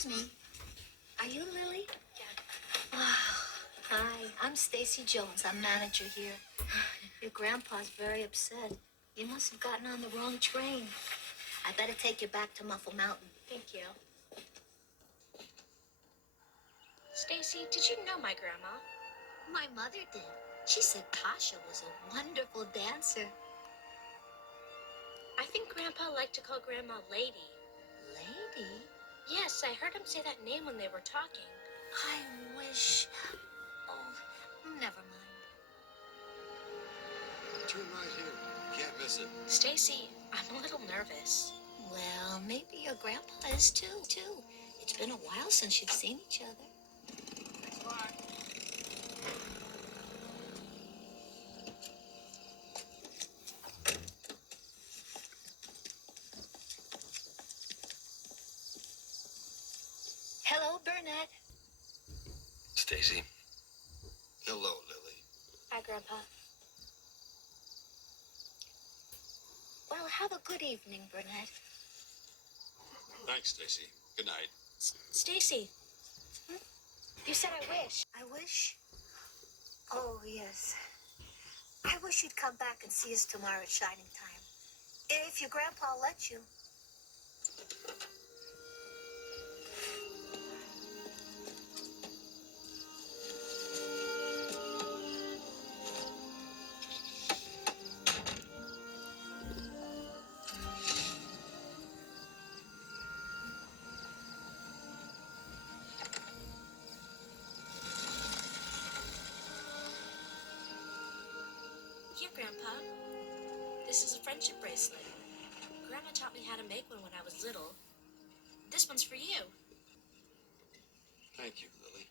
Excuse me. Are you Lily? Yeah. Hi, I'm Stacy Jones. I'm manager here. Your grandpa's very upset. You must have gotten on the wrong train. I better take you back to Muffle Mountain. Thank you. Stacy, did you know my grandma? My mother did. She said Tasha was a wonderful dancer. I think Grandpa liked to call Grandma Lady. Lady? Yes, I heard him say that name when they were talking. I wish... Oh, never mind. Turn right here. Can't miss it. Stacy, I'm a little nervous. Well, maybe your grandpa is too. It's been a while since you've seen each other. Thanks a lot. Hello, Burnett. Stacy. Hello, Lily. Hi, Grandpa. Well, have a good evening, Burnett. Thanks, Stacy. Good night. Stacy, you said I wish. I wish? Oh, yes. I wish you'd come back and see us tomorrow at Shining Time. If your grandpa lets you. Here, Grandpa. This is a friendship bracelet. Grandma taught me how to make one when I was little. This one's for you. Thank you, Lily.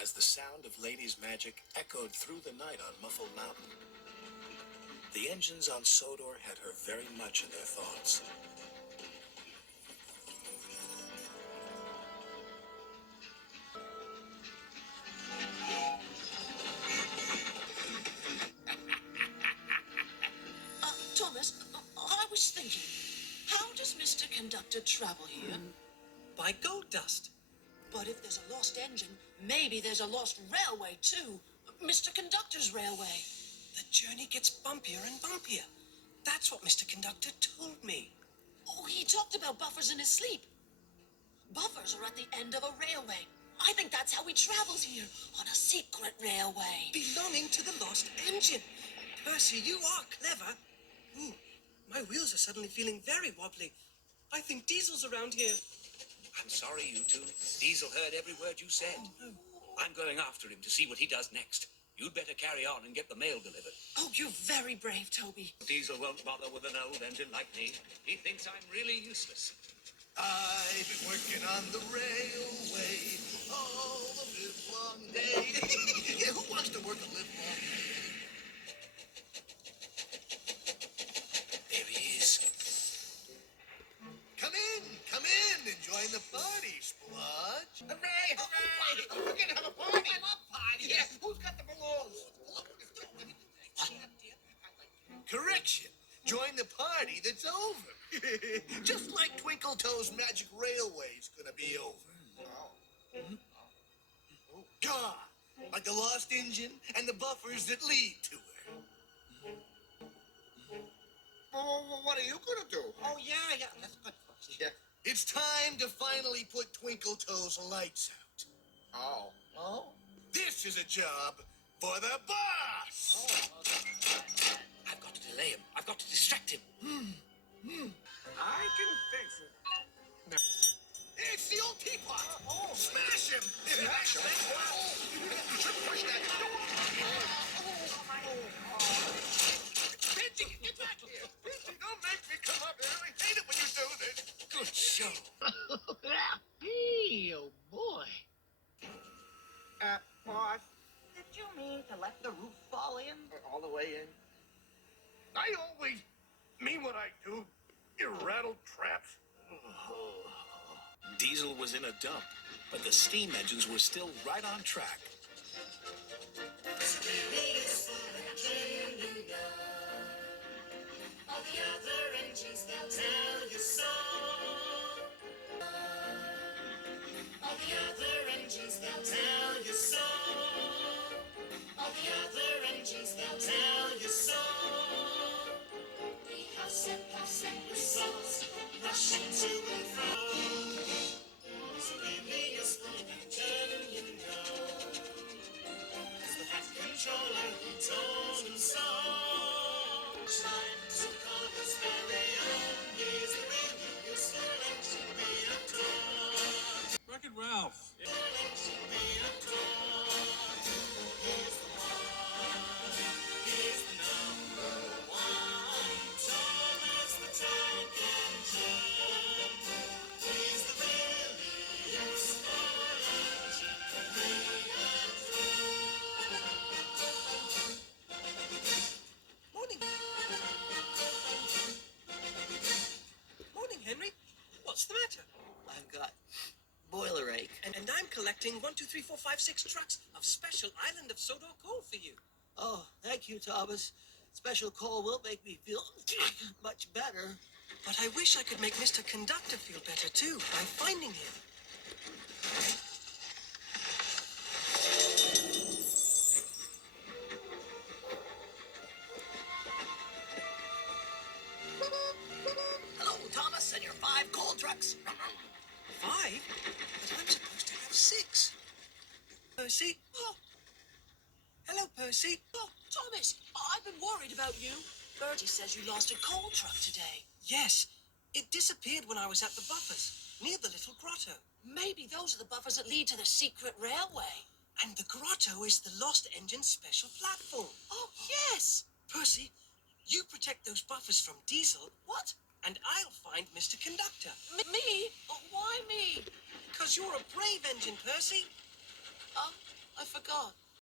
As the sound of Lady's magic echoed through the night on Muffle Mountain, the engines on Sodor had her very much in their thoughts. Thomas, I was thinking, how does Mr. Conductor travel here? By gold dust. But if there's a lost engine, maybe there's a lost railway, too. Mr. Conductor's railway. The journey gets bumpier and bumpier. That's what Mr. Conductor told me. Oh, he talked about buffers in his sleep. Buffers are at the end of a railway. I think that's how he travels here, on a secret railway. Belonging to the lost engine. Percy, you are clever. Ooh, my wheels are suddenly feeling very wobbly. I think Diesel's around here. I'm sorry, you two. Diesel heard every word you said. Oh, no. I'm going after him to see what he does next. You'd better carry on and get the mail delivered. Oh, you're very brave, Toby. Diesel won't bother with an old engine like me. He thinks I'm really useless. I've been working on the railway all the livelong day. Yeah, who wants to work a livelong day? There he is. Come in, join the party, Splodge. Hooray, hooray! We're gonna have a party. I love parties. Yeah, who's got the balloons? Correction. Join the party that's over. Just like Twinkle Toes Magic Railway's gonna be over. God, like the lost engine and the buffers that lead to her. Well, what are you gonna do? Oh, yeah, that's good. Yeah. It's time to finally put Twinkle Toes lights out. Oh. Oh? This is a job for the boss! I've got to delay him. I've got to distract him. I can fix it. It's the old teapot! Smash him! Smash him? You should push that. Pinky, get back here! Pinky, don't make me come up here. I hate it when you do this. Good show. Hey, oh boy. Boss, did you mean to let the roof fall in? All the way in. I always mean what I do. You rattle traps. Diesel was in a dump, but the steam engines were still right on track. All the other engines, they'll tell you so. All the other engines, they'll tell you so. All the other engines, they'll tell you so. We have sent results, rushing to and fro. This really is for the engine, you know. 'Cause the head controller, he told him so. Shine to call his very own. He's a really useful engine we adore. Wreck-It Ralph. Engine we And I'm collecting 1, 2, 3, 4, 5, 6 trucks of special Island of Sodor coal for you. Oh, thank you, Thomas. Special coal will make me feel much better. But I wish I could make Mr. Conductor feel better, too, by finding him. Hello, Thomas, and your 5 coal trucks. 5? But I'm supposed to have 6. Percy? Oh. Hello, Percy. Oh, Thomas, I've been worried about you. Bertie says you lost a coal truck today. Yes. It disappeared when I was at the buffers, near the little grotto. Maybe those are the buffers that lead to the secret railway. And the grotto is the Lost Engine special platform. Oh, yes. Percy, you protect those buffers from Diesel. What? And I'll find Mr. Conductor. Me? Oh, why me? Because you're a brave engine, Percy. I forgot.